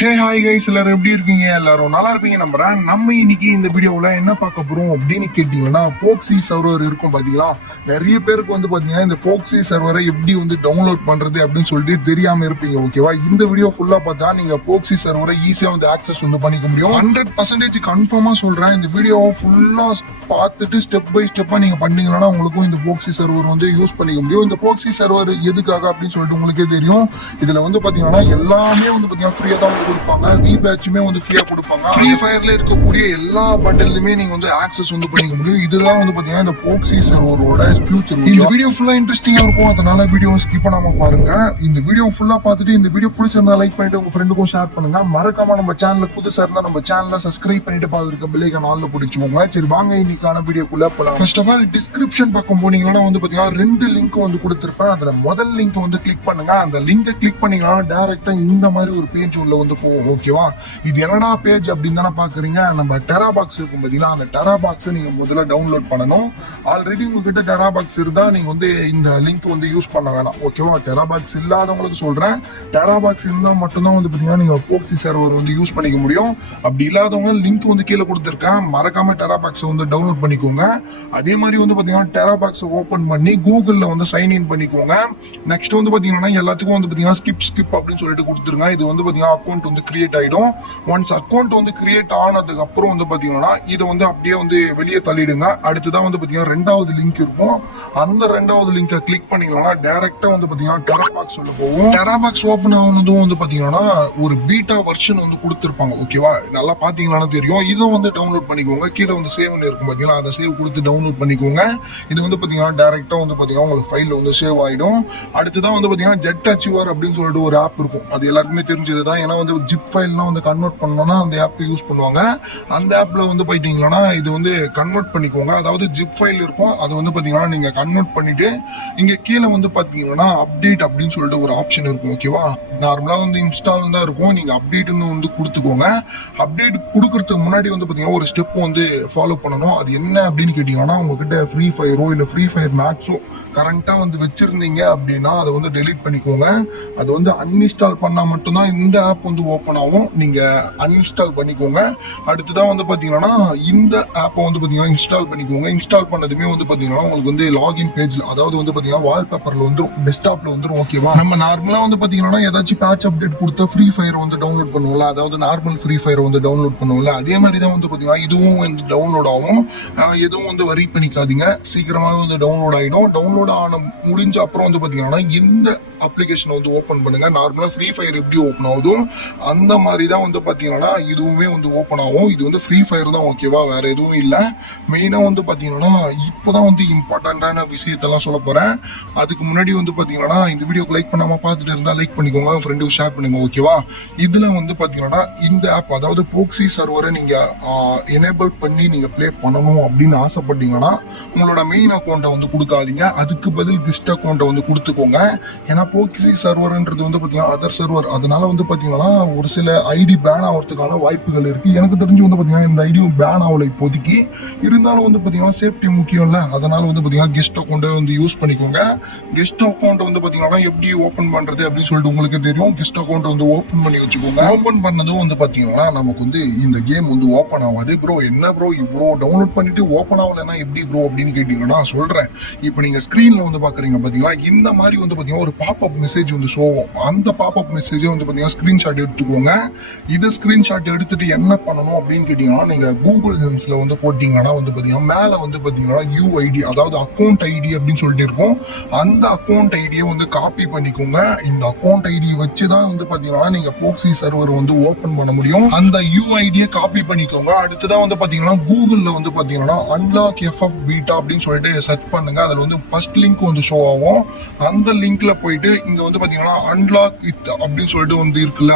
Hey hi guys, எல்லாரும் எப்படி இருக்கீங்க? எல்லாரும் நல்லா இருப்பீங்க நம்புறேன். நம்ம இன்னைக்கு இந்த வீடியோவில் என்ன பார்க்க போறோம் அப்படின்னு கேட்டீங்கன்னா, போக்சி சர்வர் இருக்கும் பாத்தீங்களா. நிறைய பேருக்கு வந்து பாத்தீங்கன்னா இந்த போக்சி சர்வரை எப்படி வந்து டவுன்லோட் பண்றது அப்படின்னு சொல்லிட்டு தெரியாம இருப்பீங்க. ஓகேவா, இந்த வீடியோ ஃபுல்லா பார்த்தா நீங்க போக்சி சர்வரை ஈஸியா வந்து ஆக்சஸ் வந்து பண்ணிக்க முடியும். 100% கன்ஃபார்மா சொல்றேன். இந்த வீடியோவை ஃபுல்லா பார்த்துட்டு ஸ்டெப் பை ஸ்டெப்பா நீங்க பண்ணீங்கன்னா உங்களுக்கும் இந்த போக்சி சர்வர் வந்து யூஸ் பண்ணிக்க முடியும். இந்த போக்சி சர்வர் எதுக்காக அப்படின்னு சொல்லிட்டு உங்களுக்கே தெரியும். இதுல வந்து பாத்தீங்கன்னா எல்லாமே வந்து பாத்தீங்கன்னா ஃப்ரீயா தான் கொடுப்பாங்க. வி பேட்சுமே வந்து ஃப்ரீயா கொடுப்பாங்க. ஃப்ரீ ஃபயர்ல இருக்கக்கூடிய எல்லா பண்டலுமே நீங்க வந்து ஆக்சஸ் வந்து பண்ணிக்க முடியும். இதுதான் வந்து பாத்தீங்கன்னா இந்த போக்சி சர்வரோட ஃபியூச்சர். இந்த வீடியோ ஃபுல்லா இன்ட்ரெஸ்டிங்கா இருக்கும், அதனால வீடியோ ஸ்கிப் பண்ணாம பாருங்க. இந்த வீடியோ ஃபுல்லா பார்த்துட்டு இந்த வீடியோ பிடிச்சிருந்தா லைக் பண்ணிட்டு உங்க ஃப்ரெண்டுக்கும் ஷேர் பண்ணுங்க. மறக்காம நம்ம சேனலுக்கு புதுசா இருந்தா நம்ம சேனலை சப்ஸ்கிரைப் பண்ணிட்டு பார்த்துருக்க பெல் ஐகான் ஆல்ல பிடிச்சுக்கோங்க. சரி வாங்க இன்னைக்கான வீடியோக்குள்ள போலாம். ஃபர்ஸ்ட் ஆஃப் ஆல் டிஸ்கிரிப்ஷன் பக்கம் போனீங்கன்னா வந்து பாத்தீங்கன்னா 2 லிங்க் வந்து கொடுத்திருப்பேன். அதுல முதல் லிங்க் வந்து கிளிக் பண்ணுங்க. அந்த லிங்கை கிளிக் பண்ணீங்கன்னா டைரக்டா இந்த மாதிரி ஒரு பேஜ் உள்ள வந்து போகும். ஓகேவா, இது என்னடா பேஜ் அப்படின்னு தானே பாக்குறீங்க. நம்ம டெரா பாக்ஸ் இருக்கும் பாத்தீங்களா, அந்த டெரா பாக்ஸ் நீங்க முதல்ல டவுன்லோட் பண்ணணும். ஆல்ரெடி உங்ககிட்ட டெரா பாக்ஸ் இருந்தா நீங்க வந்து இந்த லிங்க் வந்து யூஸ் பண்ண வேணாம். ஓகேவா, டெரா பாக்ஸ் இல்லாதவங்களுக்கு சொல்றேன். டெரா பாக்ஸ் இருந்தா மட்டும்தான் வந்து பாத்தீங்கன்னா நீங்க போக்சி சர்வர் வந்து யூஸ் பண்ணிக்க முடியும். அப்படி இல்லாதவங்க லிங்க் வந்து கீழே கொடுத்துருக்கேன், மறக்காம டெரா பாக்ஸ் வந்து டவுன்லோட் பண்ணிக்கோங்க. அதே மாதிரி வந்து பாத்தீங்கன்னா டெரா பாக்ஸ் ஓபன் பண்ணி கூகுள்ல வந்து சைன் இன் பண்ணிக்கோங்க. நெக்ஸ்ட் வந்து பாத்தீங்கன்னா எல்லாத்துக்கும் வந்து பாத்தீங்கன்னா ஸ்கிப் அப்படின்னு சொல்லிட்டு கொடுத்துருங்க. இது வந்து பாத்தீங்கன்னா அக்கௌண்ட் வந்து கிரியேட் ஆயிடும். ஒன்ஸ் அக்கௌண்ட் வந்து கிரியேட் ஆனதுக்கு அப்புறம் வந்து பாத்தீங்கன்னா இதை வந்து அப்படியே வந்து வெளியே தள்ளிடுங்க. அடுத்துதான் வந்து பாத்தீங்கன்னா 2வது லிங்க் இருக்கும். அந்த 2வது லிங்கை கிளிக் பண்ணீங்கன்னா டைரக்டா வந்து பாத்தீங்கன்னா டெரா பாக்ஸ் உள்ள போகும். டெரா பாக்ஸ் ஓபன் ஆனதும் வந்து பாத்தீங்கன்னா ஒரு பீட்டா வெர்ஷன் வந்து கொடுத்திருப்பாங்க. ஓகேவா, நல்லா பாத்தீங்கன்னா தெரியும். இதை வந்து டவுன்லோட் பண்ணிக்கோங்க. கீழே வந்து சேவ் இருக்கும் பாத்தீங்களா, அதை சேவ் கொடுத்து டவுன்லோட் பண்ணிக்கோங்க. இது வந்து பாத்தீங்கன்னா டைரக்டா வந்து பாத்தீங்கன்னா உங்களுக்கு ஃபைல்ல வந்து சேவ் ஆயிடும். அடுத்துதான் வந்து பாத்தீங்கன்னா ஜெட் அச்சீவர் அப்படின்னு சொல்லிட்டு ஒரு ஆப் இருக்கும். அது எல்லாருக்குமே தெரிஞ்சதுதான். ஏன்னா வந்து ஜிப் ஃபைல்லாம் வந்து கன்வெர்ட் பண்ணணும்னா அந்த ஆப் யூஸ் பண்ணுவாங்க. அந்த ஆப்ல வந்து போயிட்டீங்கன்னா இது வந்து கன்வெர்ட் பண்ணிக்கோங்க. அதாவது ஜிப் ஃபைல் இருக்கும், அது வந்து பாத்தீங்கன்னா நீங்க கன்வெர்ட் பண்ணிட்டு இங்க கீழே வந்து பாத்தீங்கன்னா அப்டேட் அப்படின்னு சொல்லிட்டு ஒரு ஆப்ஷன் இருக்கும். ஓகேவா, நார்மலா வந்து இன்ஸ்டால் தான் இருக்கும். நீங்க அப்டேட்னு வந்து கொடுத்துக்கோங்க. அப்டேட் கொடுக்கறதுக்கு முன்னாடி வந்து பாத்தீங்கன்னா ஒரு ஸ்டெப் வந்து ஃபாலோ பண்ணணும். அது என்ன அப்படின்னு கேட்டீங்கன்னா, உங்ககிட்ட ஃப்ரீ ஃபயரோ இல்ல ஃப்ரீ ஃபயர் மேக்ஸோ கரண்டா வந்து வச்சிருந்தீங்க அப்படின்னா அதை வந்து டெலீட் பண்ணிக்கோங்க. அது வந்து அன்இன்ஸ்டால் பண்ணா மட்டும்தான் இந்த ஆப் வந்து ஓப்பன் ஆகும். நீங்க அன்இன்ஸ்டால் பண்ணிக்கோங்க. அடுத்துதான் வந்து பாத்தீங்கன்னா இந்த ஆப்பை வந்து பாத்தீங்கன்னா இன்ஸ்டால் பண்ணிக்கோங்க. இன்ஸ்டால் பண்ணதுமே வந்து பாத்தீங்கன்னா உங்களுக்கு வந்து லாகின் பேஜ்ல, அதாவது வந்து பாத்தீங்கன்னா வால்பேப்பர்ல வந்துரும், டெஸ்க்டாப்ல வந்துரும். ஓகேவா, நம்ம நார்மலா வந்து பாத்தீங்கன்னா ஏதாச்சும் பேட்ச் அப்டேட் கொடுத்தா ஃப்ரீ ஃபயர் வந்து டவுன்லோட் பண்ணுவோம்ல, அதாவது நார்மல் ஃப்ரீ ஃபயர் வந்து டவுன்லோட் பண்ணுவோம்ல, அதே மாதிரி தான் வந்து பாத்தீங்கன்னா இதுவும் வந்து டவுன்லோட் ஆகும். எதுவும் வந்து வரி பண்ணிக்காதீங்க, சீக்கிரமாவே வந்து டவுன்லோட் ஆயிடும். டவுன்லோட் ஆன முடிஞ்ச அப்புறம் வந்து பாத்தீங்கன்னா இந்த அப்ளிகேஷன் வந்து ஓபன் பண்ணுங்க. நார்மலா ஃப்ரீ ஃபயர் எப்படி ஓபன் ஆகுதோ அந்த மாதிரி தான் வந்து பாத்தீங்கன்னா இதுவுமே வந்து ஓபன் ஆகும். இது வந்து ஃப்ரீ ஃபயர் தான். ஓகேவா, வேற எதுவும் இல்ல. மெயினா வந்து பாத்தீங்கன்னா இப்பதான் வந்து இம்பார்ட்டன்டான விஷயத்தெல்லாம் சொல்ல போறேன். அதுக்கு முன்னாடி வந்து பாத்தீங்கன்னா இந்த வீடியோக்கு லைக் பண்ணாம பார்த்துட்டு இருந்தா லைக் பண்ணிக்கோங்க, ஃப்ரெண்டுக்கு ஷேர் பண்ணுங்க. ஓகேவா, இதுல வந்து பாத்தீங்கன்னா இந்த ஆப், அதாவது போக்சி சர்வரை நீங்க எனேபிள் பண்ணி நீங்க பிளே பண்ணணும் அப்படின்னு ஆசைப்பட்டீங்கன்னா உங்களோட மெயின் அக்கௌண்ட்டை வந்து கொடுக்காதீங்க. அதுக்கு பதில் கிஸ்ட் அக்கௌண்ட்டை வந்து கொடுத்துக்கோங்க. ஏன்னா போக்சி சர்வர்ன்றது வந்து பாத்தீங்கன்னா அதர் சர்வர், அதனால வந்து பாத்தீங்கன்னா ஒரு சில ஐடி பேன் ஆகிறதுக்கான வாய்ப்புகள் இருக்கு. எனக்கு தெரிஞ்சு வந்து பாத்தீங்கன்னா இந்த ஐடியும் பேன் ஆகல இப்போதைக்கு. இருந்தாலும் வந்து பாத்தீங்கன்னா சேஃப்டி முக்கியம் இல்ல, அதனால வந்து பாத்தீங்கன்னா கெஸ்ட் அக்கௌண்ட்டை வந்து யூஸ் பண்ணிக்கோங்க. கெஸ்ட் அக்கௌண்ட் வந்து பாத்தீங்கன்னா எப்படி ஓபன் பண்றது அப்படின்னு சொல்லிட்டு உங்களுக்கு தெரியும். கெஸ்ட் அக்கௌண்ட் வந்து ஓபன் பண்ணி வச்சுக்கோங்க. ஓபன் பண்ணதும் வந்து பாத்தீங்கன்னா நமக்கு வந்து இந்த கேம் வந்து ஓபன் ஆகாது. ப்ரோ என்ன ப்ரோ இவ்வளோ டவுன்லோட் பண்ணிட்டு ஓபன் ஆகலைன்னா எப்படி ப்ரோ அப்படின்னு கேட்டீங்கன்னா சொல்றேன். இப்போ நீங்க ஸ்கிரீன்ல வந்து பாக்குறீங்க பாத்தீங்களா, இந்த மாதிரி வந்து பாத்தீங்கன்னா ஒரு பாப்அப் மெசேஜ் வந்து ஷோ ஆகும். அந்த பாப்அப் மெசேஜை வந்து பாத்தீங்கன்னா ஸ்கிரீன்ஷாட் எடுத்துக்கோங்க. இதை ஸ்கிரீன்ஷாட் எடுத்துட்டு என்ன பண்ணணும் அப்படின்னு கேட்டீங்கன்னா, நீங்க கூகுள் லென்ஸ்ல வந்து போட்டீங்கன்னா வந்து பாத்தீங்கன்னா மேல வந்து பாத்தீங்கன்னா யூஐடி, அதாவது அக்கௌண்ட் ஐடி அப்படின்னு சொல்லிட்டு இருக்கும். அந்த அக்கௌண்ட் ஐடியை வந்து காப்பி பண்ணிக்கோங்க. இந்த அக்கௌண்ட் ஐடி வச்சுதான் வந்து பாத்தீங்கன்னா நீங்க போக்சி சர்வர் வந்து ஓபன் பண்ண முடியும். அந்த யூஐடியை காப்பி பண்ணிக்கோங்க. அடுத்ததான் வந்து பாத்தீங்கன்னா கூகுள்ல வந்து பாத்தீங்கன்னா அன்லாக் எஃப்எஃப் பீட்டா அப்படின்னு சொல்லிட்டு சர்ச் பண்ணுங்க. அதுல வந்து ஃபர்ஸ்ட் லிங்க் வந்து ஷோ ஆகும். அந்த லிங்க்ல போயிட்டு இங்க வந்து பாத்தீங்கன்னா அன்லாக் இட் அப்படின்னு சொல்லிட்டு வந்து இருக்குல்ல,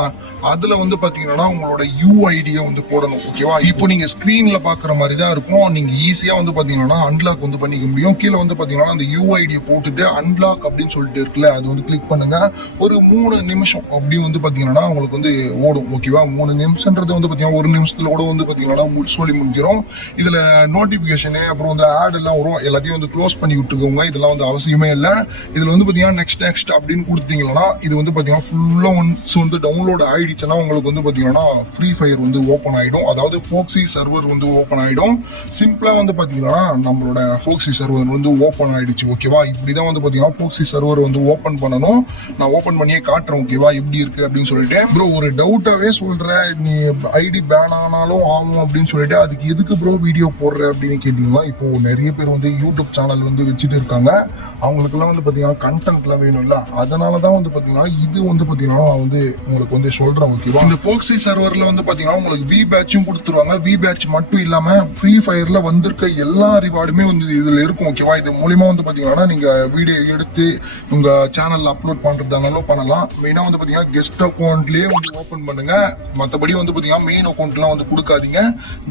அதுல வந்து பாத்தீங்கன்னா உங்களோட யூஐடியை வந்து போடணும். ஓகேவா, இப்போ நீங்க ஸ்கிரீன்ல பாக்குற மாதிரி தான் இருக்கும். நீங்க ஈஸியா வந்து பாத்தீங்கன்னா அன்லாக் வந்து பண்ணிக்க முடியும். கீழே வந்து பாத்தீங்கன்னா அந்த யூஐடியை போட்டுட்டு அன்லாக் அப்படின்னு சொல்லிட்டு இருக்குல்ல, அது வந்து கிளிக் பண்ணுங்க. ஒரு 3 நிமிஷம் அப்படி வந்து பாத்தீங்கன்னா உங்களுக்கு வந்து ஓடும். ஓகேவா, 3 நிமிஷம்ன்றது வந்து பாத்தீங்கன்னா 1 நிமிஷத்துல கூட வந்து பாத்தீங்கன்னா சொல்லி முடிஞ்சிடும். இதுல நோட்டிபிகேஷன் அப்புறம் வந்து ஆட் எல்லாம் வரும். எல்லாத்தையும் வந்து க்ளோஸ் பண்ணி விட்டுக்கோங்க. இதெல்லாம் வந்து அவசியமே இல்லை. இதுல வந்து பாத்தீங்கன்னா நெக்ஸ்ட் அப்படின்னு கொடுத்தீங்கன்னா இது வந்து பாத்தீங்கன்னா ஃபுல்லா ஒன்ஸ் வந்து டவுன்லோட் ஆயிடுச்சுன்னா உங்களுக்கு வந்து பாத்தீங்கன்னா ஃப்ரீ ஃபயர் வந்து ஓப்பன் ஆயிடும். அதாவது போக்சி சர்வர் வந்து ஓப்பன் ஆயிடும். சிம்பிளா வந்து பாத்தீங்கன்னா நம்மளோட போக்சி சர்வர் வந்து ஓப்பன் ஆயிடுச்சு. ஓகேவா, இப்படிதான் வந்து பாத்தீங்கன்னா போக்சி சர்வர் வந்து ஓப்பன் பண்ணணும். நான் ஓப்பன் பண்ணியே காட்டுறேன். ஓகேவா, எப்படி இருக்கு அப்படின்னு சொல்லிட்டு. ப்ரோ ஒரு டவுட்டாவே சொல்றேன், நீ ஐடி பேன் ஆனாலும் ஆகும் அப்படின்னு சொல்லிட்டு அதுக்கு எதுக்கு ப்ரோ வீடியோ போடுற அப்படின்னு கேட்டீங்கன்னா, இப்போ நிறைய பேர் வந்து யூடியூப் சேனல் வந்து வச்சுட்டு இருக்காங்க. அவங்களுக்கு எல்லாம் வந்து பாத்தீங்கன்னா கண்டென்ட் எல்லாம் வேணும்ல, அதனாலதான் வந்து பாத்தீங்கன்னா இது வந்து பாத்தீங்கன்னா நான் வந்து உங்களுக்கு வந்து சொல்றேன். ஓகேவா, இந்த போக்சி சர்வர்ல வந்து பாத்தீங்கன்னா உங்களுக்கு வி பேட்சும் கொடுத்துருவாங்க. வி பேட்ச் மட்டும் இல்லாம ஃப்ரீ ஃபயர்ல வந்திருக்க எல்லா ரிவார்டுமே வந்து இதுல இருக்கும். ஓகேவா, இது மூலியமா வந்து பாத்தீங்கன்னா நீங்க வீடியோ எடுத்து உங்க சேனல்ல அப்லோட் பண்றதுனாலும் பண்ணலாம். மெயினா வந்து பாத்தீங்கன்னா கெஸ்ட் அக்கௌண்ட்லயே வந்து ஓபன் பண்ணுங்க. மத்தபடி வந்து பாத்தீங்கன்னா மெயின் அக்கௌண்ட்லாம் வந்து கொடுக்காதீங்க.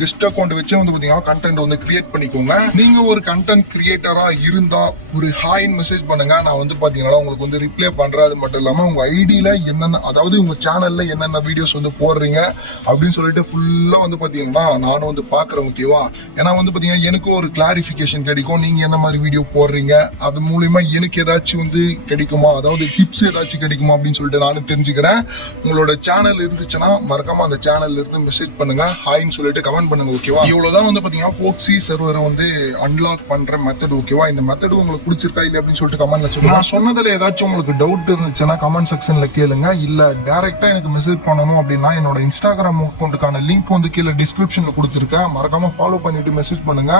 கெஸ்ட் அக்கௌண்ட் வச்சே வந்து பாத்தீங்கன்னா கண்டென்ட் வந்து கிரியேட் பண்ணிக்கோங்க. நீங்க ஒரு கண்டென்ட் கிரியேட்டரா இருந்தா ஒரு ஹாய்னு மெசேஜ் பண்ணுங்க. நான் வந்து பாத்தீங்கன்னா உங்களுக்கு வந்து ரிப்ளை பண்றேன். அது மட்டும் இல்லாம உங்க ஐடியில என்னென்ன, அதாவது உங்க சேனல்ல என்னென்ன வீடியோஸ் வந்து போடுறீங்க அப்படின்னு சொல்லிட்டு ஃபுல்லா வந்து பாத்தீங்கன்னா நானும் வந்து பாக்குறேன். ஓகேவா, ஏன்னா வந்து பாத்தீங்கன்னா எனக்கும் ஒரு கிளாரிபிகேஷன் கிடைக்கும். நீங்க என்ன மாதிரி வீடியோ போடுறீங்க, அது மூலியமா எனக்கு ஏதாச்சும் வந்து கிடைக்குமா, அதாவது டிப்ஸ் ஏதாச்சும் கிடைக்குமா அப்படின்னு சொல்லிட்டு நானும் தெரிஞ்சுக்கிறேன். உங்களோட சேனல் இருந்துச்சுன்னா மறக்காம அந்த சேனல்ல இருந்து மெசேஜ் பண்ணுங்க, ஹாய்னு சொல்லிட்டு கமெண்ட் பண்ணுங்க. ஓகேவா, இவ்வளவுதான் வந்து பாத்தீங்கன்னா போக்சி சர்வரை வந்து அன்லாக் பண்ற மெத்தட். ஓகேவா, இந்த மெத்தட் உங்களுக்கு பிடிச்சிருக்கா இல்ல அப்படின்னு சொல்லிட்டு கமெண்ட்ல சொல்லுங்க. நான் சொன்னதுல ஏதாச்சும் உங்களுக்கு டவுட் இருந்துச்சுன்னா கமெண்ட் செக்ஷன்ல கேளுங்க. இல்ல டைரக்டா எனக்கு மெசேஜ் பண்ணணும் அப்படின்னா என்னோட இன்ஸ்டாகிராம் அக்கௌண்ட்டுக்கான லிங்க் வந்து கீழே டிஸ்கிரிப்ஷன்ல கொடுத்துருக்கேன். மறக்காம ஃபாலோ பண்ணிட்டு மெசேஜ் பண்ணுங்க.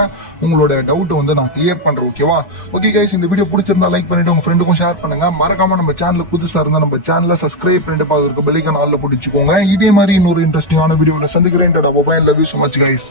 உங்களோட டவுட் வந்து நான் கிளியர் பண்றேன். ஓகேவா, ஓகே கைஸ், இந்த வீடியோ பிடிச்சிருந்தா லைக் பண்ணிட்டு உங்க ஃப்ரெண்டுக்கும் ஷேர் பண்ணுங்க. மறக்காம நம்ம சேனல் புதுசா இருந்தா நம்ம சேனலை சப்ஸ்கிரைப் பண்ணிட்டு பார்த்துருக்க பெல்லைக்கான ஆல்ல போட்டுச்சுக்கோங்க. இதே மாதிரி இன்னொரு இன்ட்ரெஸ்டிங்கான வீடியோல சந்திக்கிறேன். Love you so much guys.